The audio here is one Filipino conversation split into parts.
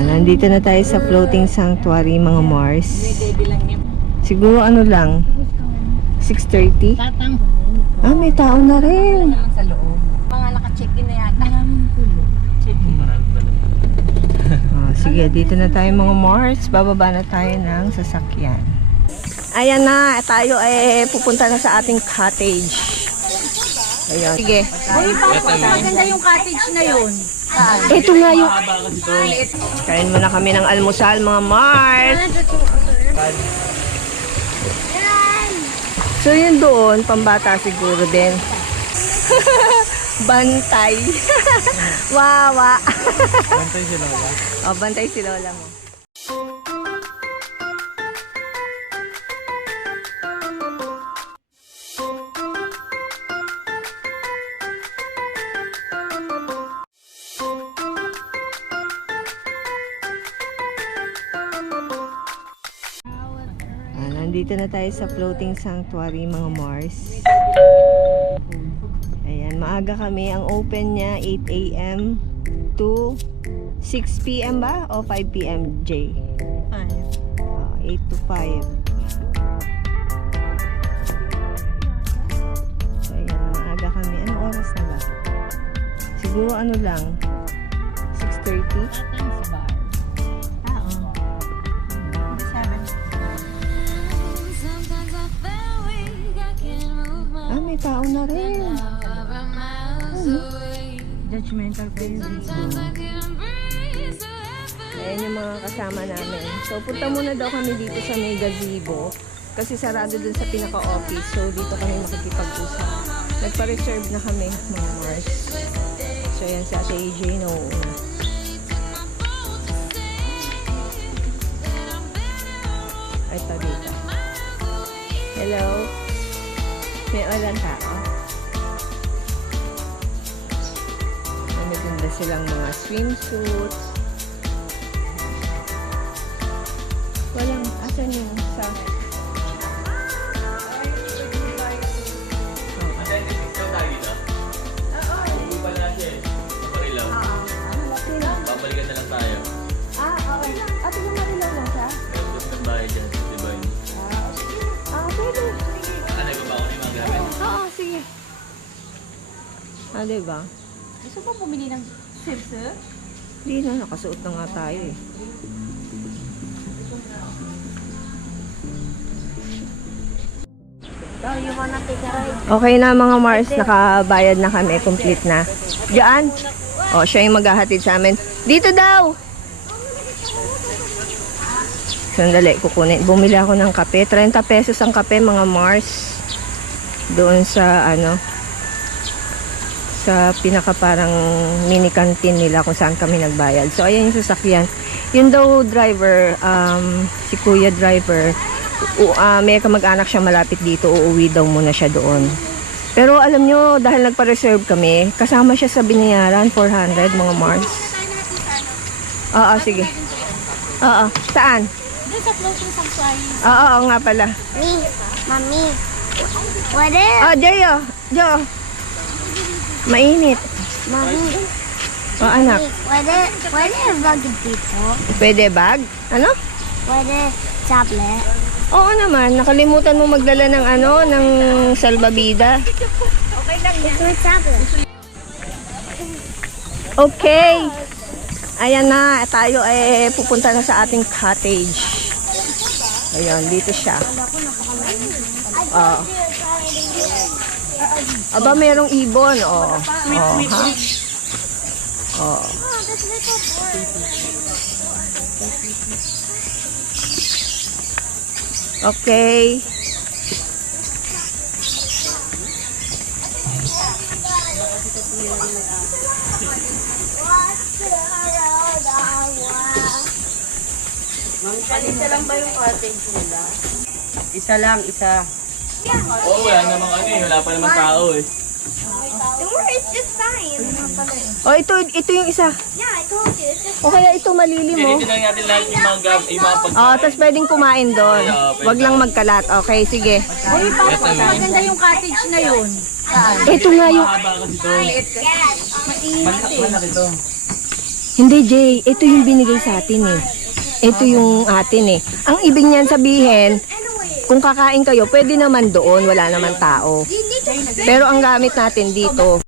Nandito na tayo sa floating sanctuary, mga Mars. Siguro ano lang, 6:30? May tao na rin. Sa loob. Mga naka-check-in na yata. Maraming pulo. Check-in. Sige, dito na tayo mga Mars. Bababa na tayo ng sasakyan. Ayan na, tayo ay pupunta na sa ating cottage. Ayan. Sige. Uy, maganda yung cottage na yun. Ito nga yung... Kain muna kami ng almusal, mga Mars. So yun doon, pambata siguro din. Bantay. Wawa. Bantay si Lola. O, bantay si Lola mo. Nandito na tayo sa floating sanctuary, mga Mars. Ayan, maaga kami. Ang open niya 8 AM to 6 PM ba? O 5 PM, Jay? 8 to 5. So, ayan, maaga kami. Anong oras na ba? Siguro ano lang, 6:30? May tao na rin. Judgmental kayo. Ayan yung mga kasama namin. So, punta muna daw kami dito sa may gazebo. Kasi sarado dun sa pinaka-office. So, dito kami makikipag-usap. Nagpa-reserve na kami, mga Mars. So, ayan si Ate AJ nauuna. Ay, ito dito. Hello? May walang tao. May maganda silang mga swimsuits. Walang, asan yung sa... Babalikan na lang tayo. Okay. Ate yung Marilaw lang siya? Tapos ng bahay dyan, diba yun? Pwede. Ano ba ako yung mga gamit? Oo, sige. Diba? Gusto po bumili ng sir? Hindi na, nakasuot na nga tayo eh. Okay na mga Mars, nakabayad na kami, complete na. Diyan? O, siya yung maghahatid sa amin. Dito daw! Sandali, kukunin. Bumili ako ng kape. 30 pesos ang kape, mga Mars. Doon sa, sa pinaka parang mini canteen nila kung saan kami nagbayad. So, ayan yung sasakyan. Yun daw driver, si kuya driver, may kamag-anak siya malapit dito, uuwi daw muna siya doon. Pero alam nyo, dahil nagpa-reserve kami, kasama siya sa binayaran, 400, mga Mars. Oo, sige. Oo, saan? Doon sa floating sanctuary. Oo, nga pala. Mami, pwede? Oh, Joyo, Jo. Mainit. Mami, O, anak. pwede vlog dito? Pwede bag? Ano? Pwede tablet? Oo naman, nakalimutan mo magdala ng ng salbabida. Pwede tablet. Okay. Ayan na, tayo pupunta na sa ating cottage. Ayan, dito siya. Aba, merong ibon. Ha? Okay. Isa lang ba yung cottage nila? Isa lang, isa. Oo, wala namang wala pa naman tao eh. Don't worry, it's just fine. Oh, ito yung isa. Yeah, I told you, it's just O kaya ito malilim mo. Dito lang natin lahat yung mga pagkain. Tapos pwedeng kumain doon. Wag lang magkalat. Okay, sige. Uy, maganda yung cottage na yun. Ito nga yung... Mahaba kasi ito. Malaki to. Hindi, Jay. Ito yung binigay sa atin eh. Ito yung atin eh. Ang ibig niyan sabihin, kung kakain kayo, pwede naman doon. Wala naman tao. Pero ang gamit natin dito.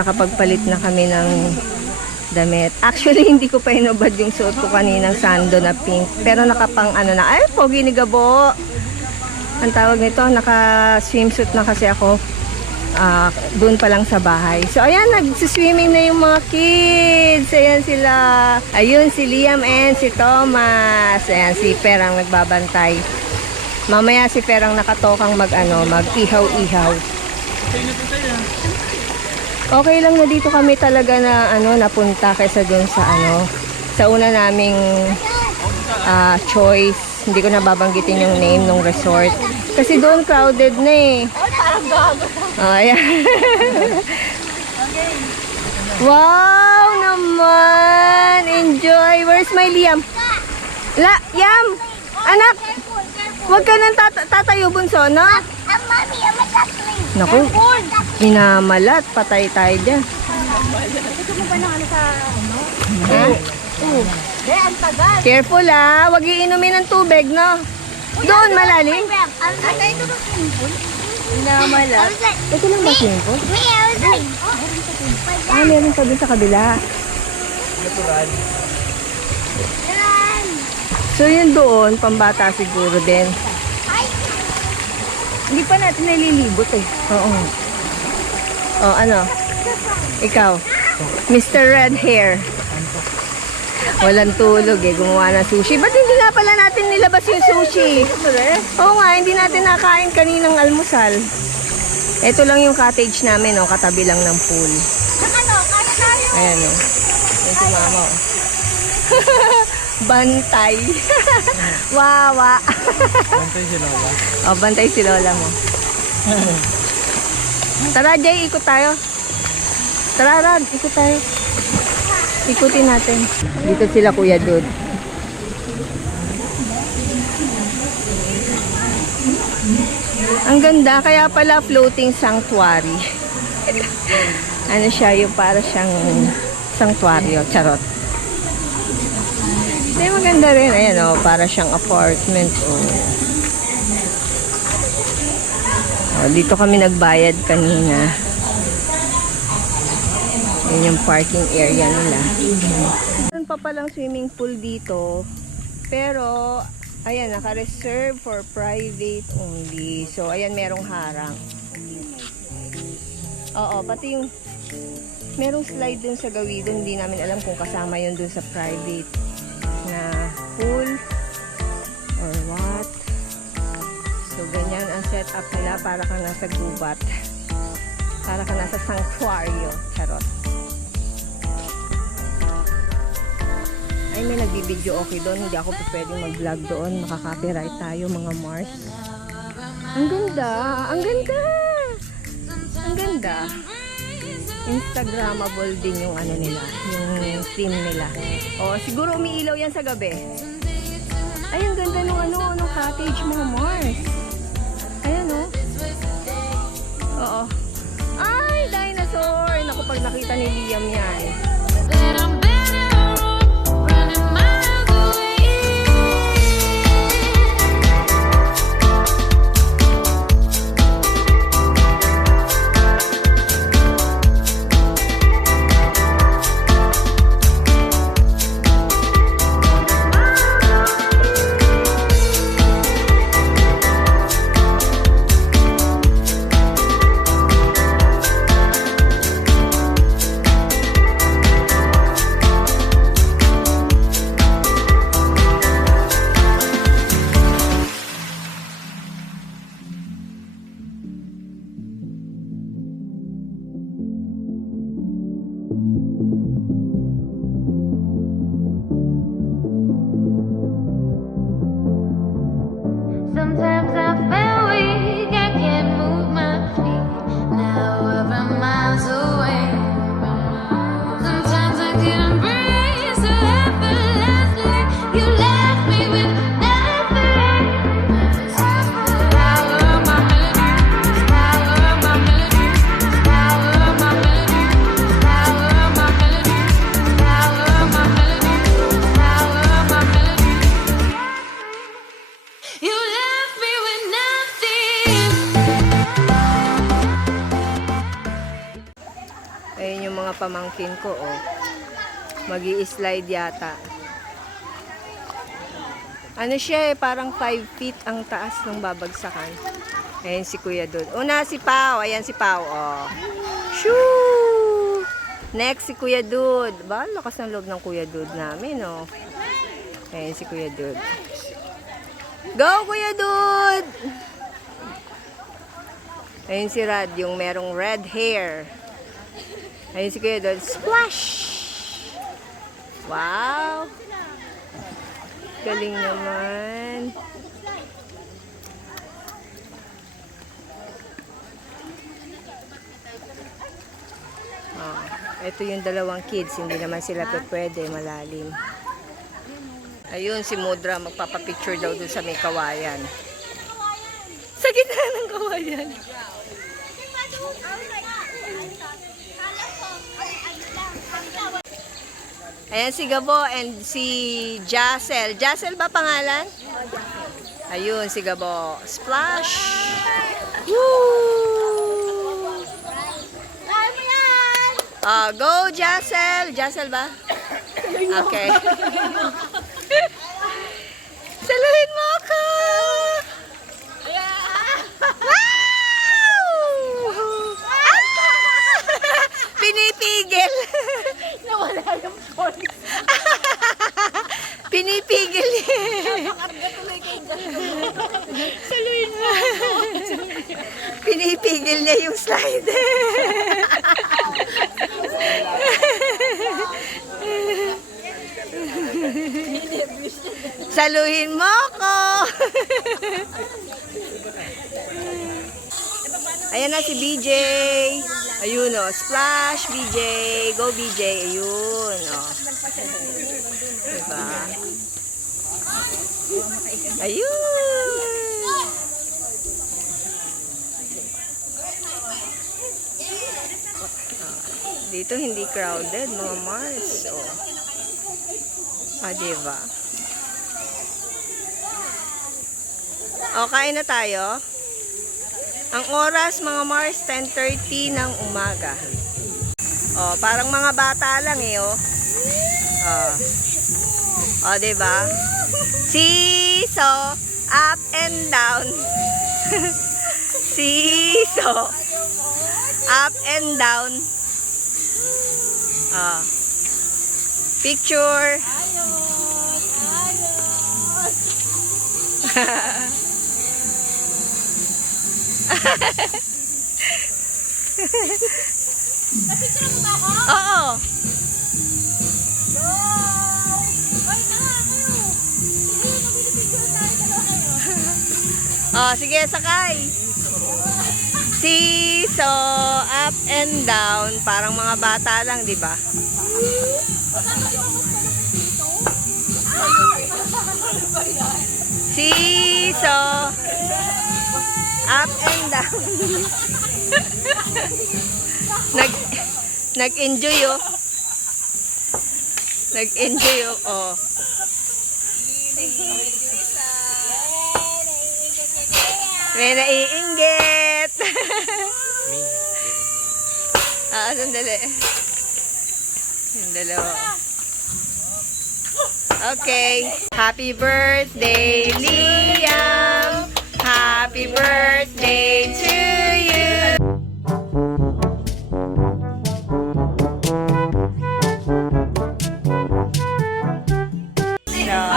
Nakapagpalit na kami ng damit. Actually, hindi ko pa inubad yung suot ko kaninang sando na pink. Pero nakapang ano na. Ay, pogi ni Gabo. Ang tawag nito, naka-swimsuit na kasi ako. Doon pa lang sa bahay. So, ayan, nagsiswimming na yung mga kids. Ayan sila. Ayun, si Liam and si Thomas. Ayan, si Perang nagbabantay. Mamaya si Perang nakatokang mag-ihaw-ihaw. Okay lang na dito kami talaga na napunta kaysa doon sa sa una naming choice. Hindi ko na babanggitin yung name ng resort. Kasi doon crowded na eh. Parang gago. Oh, ayan. Wow naman! Enjoy! Where's my Liam? Yam! Anak! Huwag ka nang tatayo, bunso, no? Mommy, I'm a duckling. Naku, minamalat. Patay tayo dyan. Ito mo ba ng sa Ha? ang tagal. Careful ha. Huwag iinumin ng tubig, no? Doon, malalim. Ate, ito na simple. Namalat. Ito lang ba simple? May I was like, Meron pa doon sa kabila. So, yun doon, pambata siguro din. Hindi pa natin nalilibot eh. Oo. Oh, ano? Ikaw. Mr. Red Hair. Walang tulog eh. Gumawa ng sushi. Ba't hindi nga pala natin nilabas yung sushi? Oo nga, hindi natin nakain kaninang almusal. Ito lang yung cottage namin, oh, katabi lang ng pool. Ayan, oh. Ayan si mama, oh. Bantay. Wawa. Bantay si Lola. Oh, bantay si Lola mo. Tara, Jay, ikot tayo. Tara, Rod, ikot tayo. Ikutin natin. Dito sila, Kuya Dud. Ang ganda, kaya pala floating sanctuary. Ano siya, yung para siyang sanctuaryo, charot. Hindi, maganda rin. Ayan, oh, para siyang apartment. Oh. Oh, dito kami nagbayad kanina. Yan yung parking area nila. Meron pa palang swimming pool dito. Pero, ayan, naka-reserve for private only. So, ayan, merong harang. Oo, pati yung merong slide dun sa gawin. Hindi namin alam kung kasama yun dun sa private na pool or what. So, ganyan ang setup nila para kang nasa gubat. Para kang nasa sanctuaryo. Charot. Ay, may nagbibideo okay doon. Hindi ako pwedeng mag-vlog doon. Makaka-copyright tayo, mga Mars. Ang ganda! Ang ganda! Ang ganda! Instagrammable din yung ano nila, yung theme nila. O, siguro umiilaw yan sa gabi. Ay, ang ganda nung cottage, mga Mars. Ayan, o. Oo. Ay, dinosaur! Naku, pag nakita ni Liam yan. mga pamangkin ko, oh. Magi-slide yata. Ano siya eh, parang 5 feet ang taas ng babagsakan. Ayan si Kuya Dud. Una si Pao. Ayan si Pao, oh. Shoo! Next si Kuya Dud. Ba, lakas ng loob ng Kuya Dud namin, oh. Ayan si Kuya Dud. Go, Kuya Dud! Ayun si Rad, yung merong red hair. Ayun si Kuya Dud. Splash! Wow! Galing naman. Oh, ito yung dalawang kids. Hindi naman sila pwede, malalim. Ayun, si Mudra magpapapicture daw dun sa may kawayan. Sa gitna ng kawayan. Ayan si Gabo and si Jassel. Jassel ba pangalan? Ayun si Gabo. Splash! Woo! Go Jassel! Jassel ba? Okay. Saluhin mo ako! Pinipigil. Nawala yung phone. Pinipigil niya. Saluhin mo. Pinipigil niya yung slide. Saluhin mo ko. Ayan na si BJ. Ayun o. Splash, BJ. Go, BJ. Ayun o. Diba? Ayun. Dito hindi crowded, mga Mars. O. Diba? O, kain na tayo. Ang oras, mga Mars, 10:30 ng umaga. O, parang mga bata lang eh, o. O, diba? Seesaw, up and down. Seesaw, up and down. Picture. Napicture mo ba ako? Oo. Go! Hoy, tara kayo. Sige, mabibigyan tayo, dalawa kayo. Sige, sakay. Seesaw, up and down. Parang mga bata lang, di ba? Seesaw, up and down. Nag-enjoy oh. Nag-enjoy oh. May naiinggit. Sandali. Yung dalawa. Okay. Happy birthday, Liam. Happy birthday to you.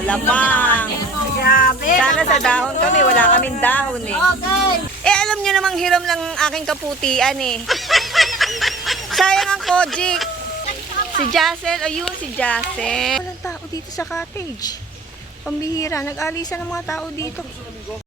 Lamang. Sana sa dahon kami. Wala kaming dahon eh. Okay. Alam nyo namang hiram lang ang aking kaputian eh. Sayang ang Kojik. Si Jassel. Ayun si Jassel. Walang tao dito sa cottage. Pambihira. Nag-alisan ng mga tao dito.